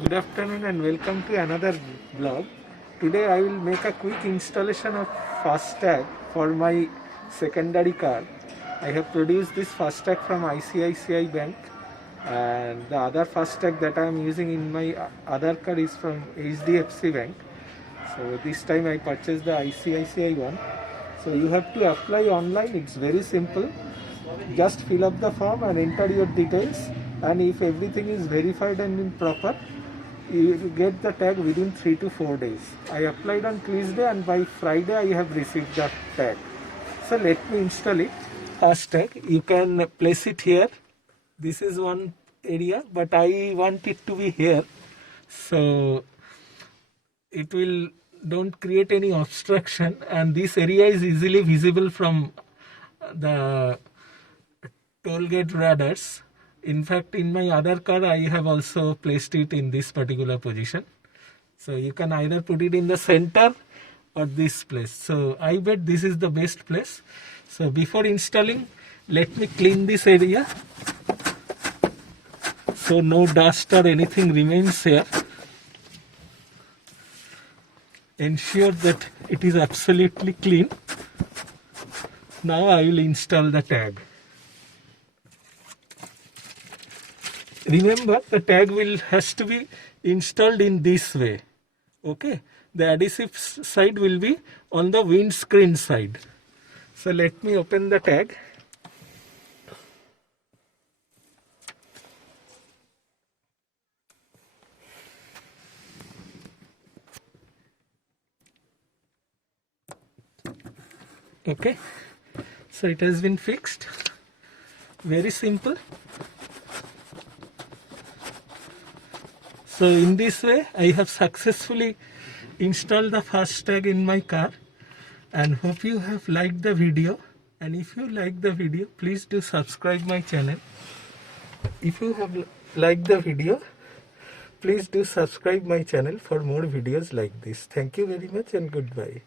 Good afternoon and welcome to another vlog. Today I will make a quick installation of Fastag for my secondary car. I have produced this Fastag from ICICI Bank, and the other Fastag that I am using in my other car is from HDFC Bank. So this time I purchased the ICICI one. So you have to apply online. It's very simple. Just fill up the form and enter your details, and if everything is verified and in proper, you will get the tag within 3 to 4 days. I applied on Tuesday and by Friday I have received the tag. So let me install it. First tag, you can place it here. This is one area, but I want it to be here, so it will don't create any obstruction, and this area is easily visible from the toll gate radars. In fact, in my other car I have also placed it in this particular position, so you can either put it in the center or this place. So I bet this is the best place. So before installing, let me clean this area so no dust or anything remains here. Ensure that it is absolutely clean. Now I will install the tag. Remember, the tag has to be installed in this way. Okay, the adhesive side will be on the windscreen side. So let me open the tag. Okay, so it has been fixed. Very simple. So in this way, I have successfully installed the Fastag in my car, and hope you have liked the video. And if you like the video, please do subscribe my channel. If you have liked the video, please do subscribe my channel for more videos like this. Thank you very much and goodbye.